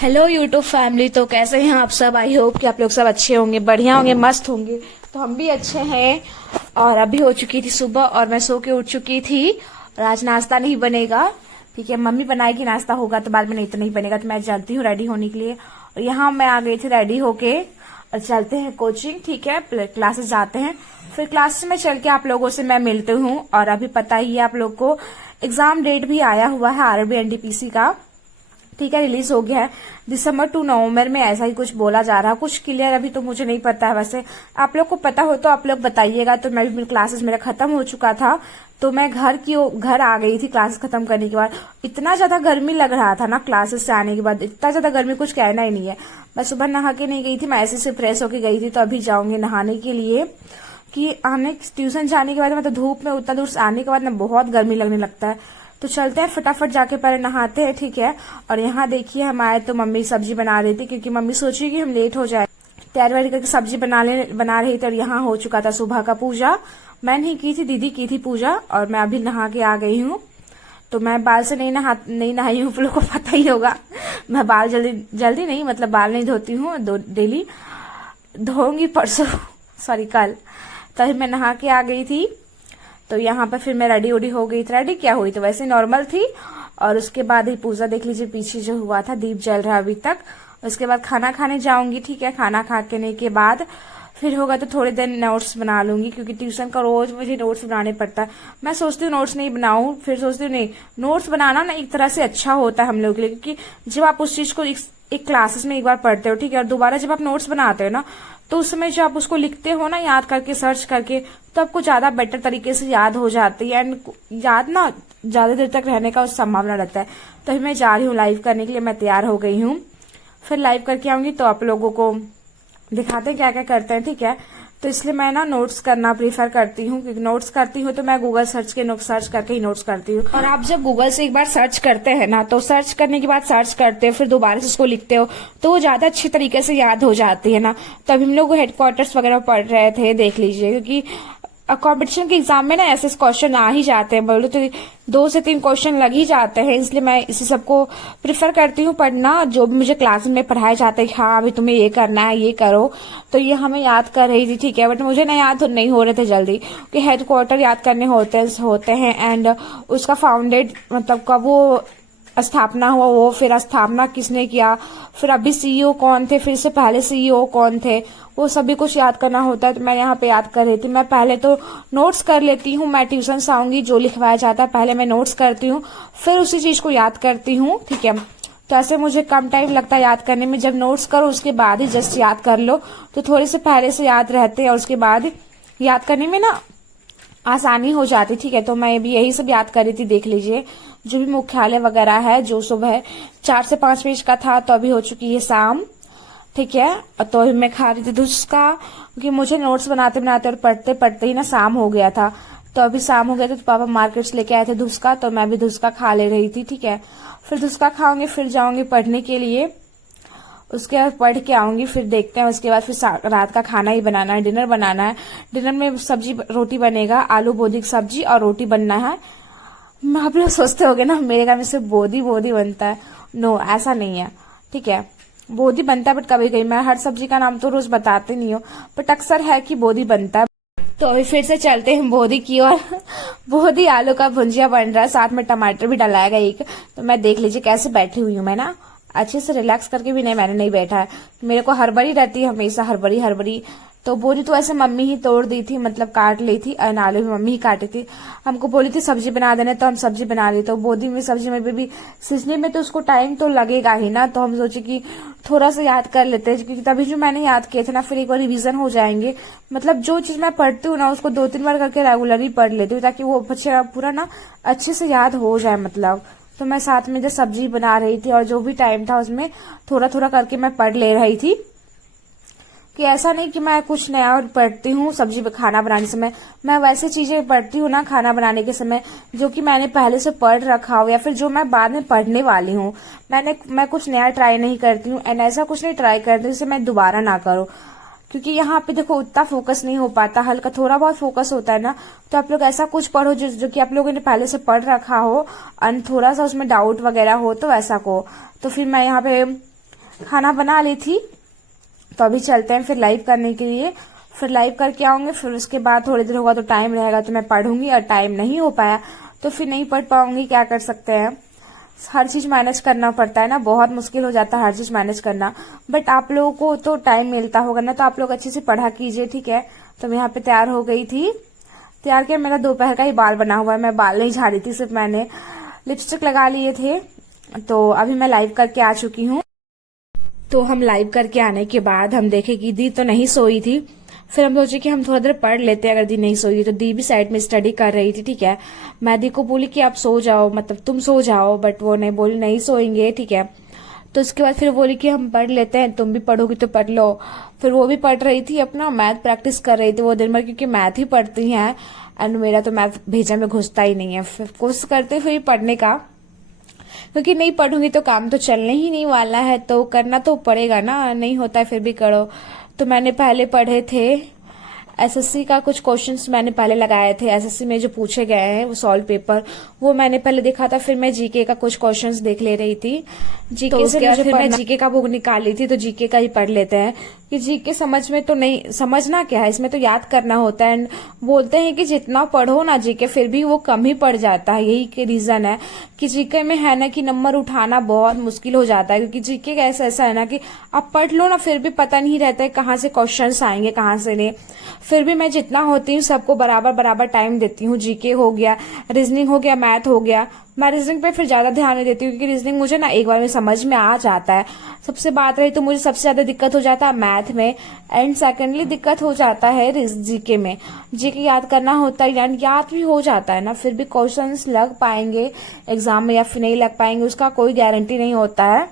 Hello YouTube family. तो कैसे हैं आप सब? आई होप कि आप लोग सब अच्छे होंगे, बढ़िया होंगे, मस्त होंगे। तो हम भी अच्छे हैं। और अभी हो चुकी थी सुबह और मैं सो के उठ चुकी थी। और आज नाश्ता नहीं बनेगा, ठीक है, मम्मी बनाएगी। नाश्ता होगा तो बाद में, नहीं तो नहीं बनेगा। तो मैं चलती हूँ रेडी होने के लिए। और यहाँ मैं आ गई थी रेडी होके और चलते हैं कोचिंग, ठीक है, क्लासेस जाते हैं। फिर क्लासेस में चल के आप लोगों से मैं मिलती हूँ। और अभी पता ही है आप लोग को, एग्जाम डेट भी आया हुआ है आरआरबी एनटीपीसी का, ठीक है, रिलीज हो गया है दिसंबर टू नवंबर में, ऐसा ही कुछ बोला जा रहा है। कुछ क्लियर अभी तो मुझे नहीं पता है। वैसे आप लोग को पता हो तो आप लोग बताइएगा। तो मैं भी, क्लासेस मेरा खत्म हो चुका था तो मैं घर आ गई थी क्लासेस खत्म करने के बाद। इतना ज्यादा गर्मी लग रहा था ना क्लासेस से आने के बाद, इतना ज्यादा गर्मी कुछ कहना ही नहीं है। मैं सुबह नहा के नहीं गई थी, मैं ऐसे से फ्रेश होके गई थी। तो अभी जाऊंगी नहाने के लिए कि ट्यूशन जाने के बाद मतलब धूप में उतना दूर से आने के बाद ना बहुत गर्मी लगने लगता है। तो चलते हैं फटाफट जाके पहले नहाते हैं, ठीक है। और यहाँ देखिए हम आए तो मम्मी सब्जी बना रही थी, क्योंकि मम्मी सोची कि हम लेट हो जाए, तैयारी वारी करके सब्जी बना रही थी। और यहाँ हो चुका था सुबह का पूजा। मैं नहीं की थी, दीदी की थी पूजा। और मैं अभी नहा के आ गई हूँ। तो मैं बाल से नहीं नहाई हूँ, आप लोग को पता ही होगा। मैं बाल जल्दी नहीं, मतलब बाल नहीं धोती हूँ, डेली धोऊंगी परसों सॉरी कल। तभी मैं नहा के आ गई थी। तो यहाँ पे फिर मैं रेडी उडी हो गई थी। रेडी क्या हुई तो वैसे नॉर्मल थी। और उसके बाद ही पूजा देख लीजिए पीछे जो हुआ था, दीप जल रहा है अभी तक। उसके बाद खाना खाने जाऊंगी, ठीक है। खाना खाने के बाद फिर होगा तो थोड़ी देर नोट्स बना लूंगी, क्योंकि ट्यूशन का रोज मुझे नोट्स बनाने पड़ता है। मैं सोचती हूँ नोट्स नहीं बनाऊं, फिर सोचती हूँ नहीं, नोट्स बनाना ना एक तरह से अच्छा होता है हम लोग के लिए। क्योंकि जब आप उस चीज को एक क्लासेस में एक बार पढ़ते हो, ठीक है, और दोबारा जब आप नोट्स बनाते हो ना, तो उस समय जो आप उसको लिखते हो ना, याद करके सर्च करके, तो आपको ज्यादा बेटर तरीके से याद हो जाती है। एंड याद ना ज्यादा देर तक रहने का संभावना रहता है। तो अभी मैं जा रही हूँ लाइव करने के लिए, मैं तैयार हो गई हूँ। फिर लाइव करके आऊंगी तो आप लोगों को दिखाते हैं क्या क्या करते हैं, ठीक है। तो इसलिए मैं ना नोट्स करना प्रीफर करती हूँ, क्योंकि नोट्स करती हूँ तो मैं गूगल सर्च करके ही नोट्स करती हूँ। और आप जब गूगल से एक बार सर्च करते हैं ना, तो सर्च करने के बाद सर्च करते हो, फिर दोबारा से उसको लिखते हो, तो वो ज्यादा अच्छी तरीके से याद हो जाती है ना। तो अभी हम लोग हेडक्वार्टर्स वगैरह पढ़ रहे थे, देख लीजिए, क्योंकि कंपटीशन के एग्जाम में ना ऐसे क्वेश्चन आ ही जाते हैं, बोलो तो 2 से 3 क्वेश्चन लग ही जाते हैं। इसलिए मैं इसी सबको प्रिफर करती हूँ पढ़ना, जो भी मुझे क्लास में पढ़ाया जाता है कि हाँ अभी तुम्हें ये करना है, ये करो। तो ये हमें याद कर रही थी, ठीक है। बट मुझे ना याद नहीं हो रहे थे जल्दी, क्योंकि हेडक्वार्टर याद करने होते हैं। एंड उसका फाउंडेड मतलब कब वो स्थापना हुआ, वो फिर स्थापना किसने किया, फिर अभी सीईओ कौन थे, फिर से पहले सीईओ कौन थे, वो सभी कुछ याद करना होता है। तो मैं यहाँ पे याद कर रही थी। मैं पहले तो नोट्स कर लेती हूँ, मैं ट्यूशन से आऊंगी जो लिखवाया जाता है पहले मैं नोट्स करती हूँ, फिर उसी चीज को याद करती हूँ, ठीक है। तो ऐसे मुझे कम टाइम लगता है याद करने में। जब नोट्स करो उसके बाद ही जस्ट याद कर लो, तो थोड़े से पहले से याद रहते हैं और उसके बाद याद करने में ना आसानी हो जाती, ठीक है। तो मैं भी यही सब याद कर रही थी, देख लीजिए, जो भी मुख्यालय वगैरह है, जो सुबह 4 से 5 पेज का था, तो अभी हो चुकी है शाम, ठीक है। तो अभी मैं खा रही थी धुसका, क्योंकि मुझे नोट्स बनाते बनाते और पढ़ते पढ़ते ही ना शाम हो गया था। तो अभी शाम हो गया था, तो पापा मार्केट से लेके आए थे धुसका, तो मैं भी धुसका खा ले रही थी, ठीक है। फिर धुसका खाऊंगी, फिर जाऊंगी पढ़ने के लिए। उसके बाद पढ़ के आऊंगी, फिर देखते हैं। उसके बाद फिर रात का खाना ही बनाना है, डिनर बनाना है। डिनर में सब्जी रोटी बनेगा, आलू बोदी की सब्जी और रोटी बनना है। आप लोग सोचते होगे ना मेरे घर में सिर्फ बोदी बनता है। नो, ऐसा नहीं है, ठीक है। बोदी बनता है, बट कभी कभी, मैं हर सब्जी का नाम तो रोज बताते नहीं हूँ, बट अक्सर है कि बोदी बनता है। तो अभी फिर से चलते हैं बोदी की ओर। बोदी आलू का भुंजिया बन रहा है, साथ में टमाटर भी डलाएगा एक। तो मैं देख लीजिए कैसे बैठी हुई हूँ, मैं ना अच्छे से रिलैक्स करके भी नहीं, मैंने नहीं बैठा है। मेरे को हड़बड़ी रहती है हमेशा, हड़बड़ी। तो बोरी तो ऐसे मम्मी ही तोड़ दी थी, मतलब काट ली थी, और आलू भी मम्मी ही काटी थी। हमको बोली थी सब्जी बना देने, तो हम सब्जी बना ली। तो बोदी में सब्जी में भी सीजने में तो उसको टाइम तो लगेगा ही ना। तो हम सोचे कि थोड़ा सा याद कर लेते हैं, क्योंकि तभी जो मैंने याद किए थे ना, फिर एक बार रिवीजन हो जाएंगे। मतलब जो चीज मैं पढ़ती हूँ ना, उसको 2-3 बार करके रेगुलरली पढ़ लेती हूँ, ताकि वो पूरा ना अच्छे से याद हो जाए, मतलब। तो मैं साथ में जो सब्जी बना रही थी और जो भी टाइम था उसमें थोड़ा थोड़ा करके मैं पढ़ ले रही थी, कि ऐसा नहीं कि मैं कुछ नया और पढ़ती हूँ सब्जी खाना बनाने समय। मैं वैसे चीजें पढ़ती हूँ ना खाना बनाने के समय, जो कि मैंने पहले से पढ़ रखा हो, या फिर जो मैं बाद में पढ़ने वाली हूँ। मैं कुछ नया ट्राई नहीं करती हूँ, एंड ऐसा कुछ नहीं ट्राई करती जिसे मैं दोबारा ना करूँ। क्योंकि यहाँ पे देखो उतना फोकस नहीं हो पाता, हल्का थोड़ा बहुत फोकस होता है ना। तो आप लोग ऐसा कुछ पढ़ो जो कि आप लोगों ने पहले से पढ़ रखा हो, और थोड़ा सा उसमें डाउट वगैरह हो, तो ऐसा को। तो फिर मैं यहाँ पे खाना बना ली थी। तो अभी चलते हैं फिर लाइव करने के लिए, फिर लाइव करके आऊंगी, फिर उसके बाद थोड़ी देर होगा तो टाइम रहेगा तो मैं पढ़ूंगी, और टाइम नहीं हो पाया तो फिर नहीं पढ़ पाऊंगी, क्या कर सकते हैं। हर चीज मैनेज करना पड़ता है ना, बहुत मुश्किल हो जाता है हर चीज मैनेज करना। बट आप लोगों को तो टाइम मिलता होगा ना, तो आप लोग अच्छे से पढ़ा कीजिए, ठीक है। तो मैं यहाँ पे तैयार हो गई थी, तैयार किया, मेरा दोपहर का ही बाल बना हुआ है, मैं बाल नहीं झाड़ी थी, सिर्फ मैंने लिपस्टिक लगा लिए थे। तो अभी मैं लाइव करके आ चुकी हूँ। तो हम लाइव करके आने के बाद हम देखे कि दी तो नहीं सोई थी, फिर हम सोचे कि हम थोड़ा देर पढ़ लेते हैं, अगर दी नहीं सोई तो दी भी साइड में स्टडी कर रही थी, ठीक है। मैं दी को बोली कि आप सो जाओ, मतलब तुम सो जाओ, बट वो नहीं, बोली नहीं सोएंगे, ठीक है। तो उसके बाद फिर बोली कि हम पढ़ लेते हैं, तुम भी पढ़ोगी तो पढ़ लो। फिर वो भी पढ़ रही थी, अपना मैथ प्रैक्टिस कर रही थी वो दिन भर, क्योंकि मैथ ही पढ़ती हैं, एंड मेरा तो मैथ भेजा में घुसता ही नहीं है। फिर कोशिश करते हुए पढ़ने का, क्योंकि नहीं पढ़ूंगी तो काम तो चलने ही नहीं वाला है, तो करना तो पड़ेगा ना, नहीं होता है फिर भी करो। तो मैंने पहले पढ़े थे एसएससी का, कुछ क्वेश्चंस मैंने पहले लगाए थे एसएससी में जो पूछे गए हैं, वो सॉल्व पेपर वो मैंने पहले देखा था। फिर मैं जीके का कुछ क्वेश्चंस देख ले रही थी, जीके तो से फिर मैं जीके का बुक निकाली थी, तो जीके का ही पढ़ लेते हैं कि जीके समझ में तो नहीं, समझना क्या है इसमें, तो याद करना होता है। एंड बोलते हैं कि जितना पढ़ो ना जीके फिर भी वो कम ही पड़ जाता है, यही के रीजन है कि जीके में है ना कि नंबर उठाना बहुत मुश्किल हो जाता है, क्योंकि जीके का ऐसा है ना कि आप पढ़ लो ना फिर भी पता नहीं रहता है कहाँ से क्वेश्चन आएंगे कहाँ से नहीं। फिर भी मैं जितना होती हूँ सबको बराबर बराबर टाइम देती हूँ। जीके हो गया, रीजनिंग हो गया, मैथ हो गया। मैं रीजनिंग पे फिर ज्यादा ध्यान नहीं देती हूँ, क्योंकि रीजनिंग मुझे ना एक बार में समझ में आ जाता है। सबसे बात रही तो मुझे सबसे ज्यादा दिक्कत हो जाता है मैथ में, एंड सेकेंडली दिक्कत हो जाता है जीके में। जीके याद करना होता है, याद भी हो जाता है ना, फिर भी क्वेश्चंस लग पाएंगे एग्जाम में या फिर नहीं लग पाएंगे उसका कोई गारंटी नहीं होता है।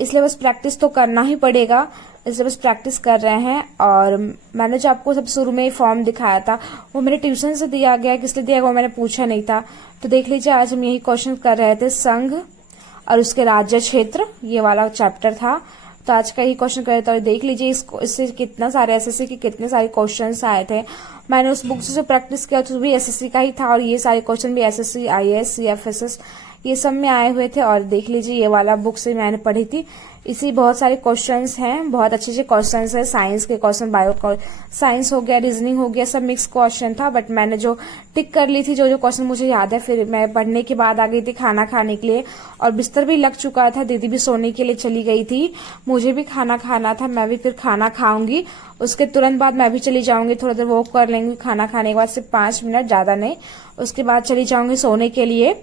इसलिए बस प्रैक्टिस तो करना ही पड़ेगा, इसलिए बस प्रैक्टिस कर रहे हैं। और मैंने जो आपको सब शुरू में फॉर्म दिखाया था वो मेरे ट्यूशन से दिया गया, किस लिए दिया गया वो मैंने पूछा नहीं था। तो देख लीजिए, आज हम यही क्वेश्चन कर रहे थे, संघ और उसके राज्य क्षेत्र, ये वाला चैप्टर था। तो आज का ही क्वेश्चन कर रहे थे, और देख लीजिए इससे कितना सारे एसएससी के कितने सारे क्वेश्चन आए थे। मैंने उस बुक से जो प्रैक्टिस किया तो भी एसएससी का ही था, और ये सारे क्वेश्चन भी एसएससी, आईएएस, सीएफएसएस ये सब में आए हुए थे। और देख लीजिए ये वाला बुक से मैंने पढ़ी थी, इसी बहुत सारे क्वेश्चंस हैं, बहुत अच्छे अच्छे क्वेश्चंस हैं। साइंस के क्वेश्चन, बायो साइंस हो गया, रीजनिंग हो गया, सब मिक्स क्वेश्चन था। बट मैंने जो टिक कर ली थी, जो जो क्वेश्चन मुझे याद है, फिर मैं पढ़ने के बाद आ गई थी खाना खाने के लिए, और बिस्तर भी लग चुका था, दीदी भी सोने के लिए चली गई थी, मुझे भी खाना खाना था। मैं भी फिर खाना खाऊंगी, उसके तुरंत बाद मैं भी चली जाऊंगी, थोड़ा देर वॉक कर लेंगी खाना खाने के बाद, सिर्फ 5 मिनट, ज्यादा नहीं। उसके बाद चली जाऊंगी सोने के लिए।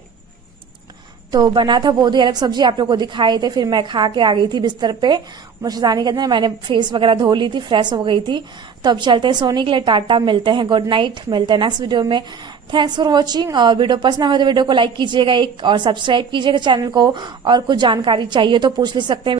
तो बना था बहुत ही अलग सब्जी, आप लोग को दिखाए थे। फिर मैं खा के आ गई थी बिस्तर पे, मच्छरदानी के अंदर मैंने फेस वगैरह धो ली थी, फ्रेश हो गई थी। तो अब चलते हैं सोने के लिए, टाटा, मिलते हैं, गुड नाइट, मिलते हैं नेक्स्ट वीडियो में। Thanks for watching. और वीडियो पसंद हो तो वीडियो को लाइक कीजिएगा एक, और सब्सक्राइब कीजिएगा चैनल को, और कुछ जानकारी चाहिए तो पूछ ले सकते हैं।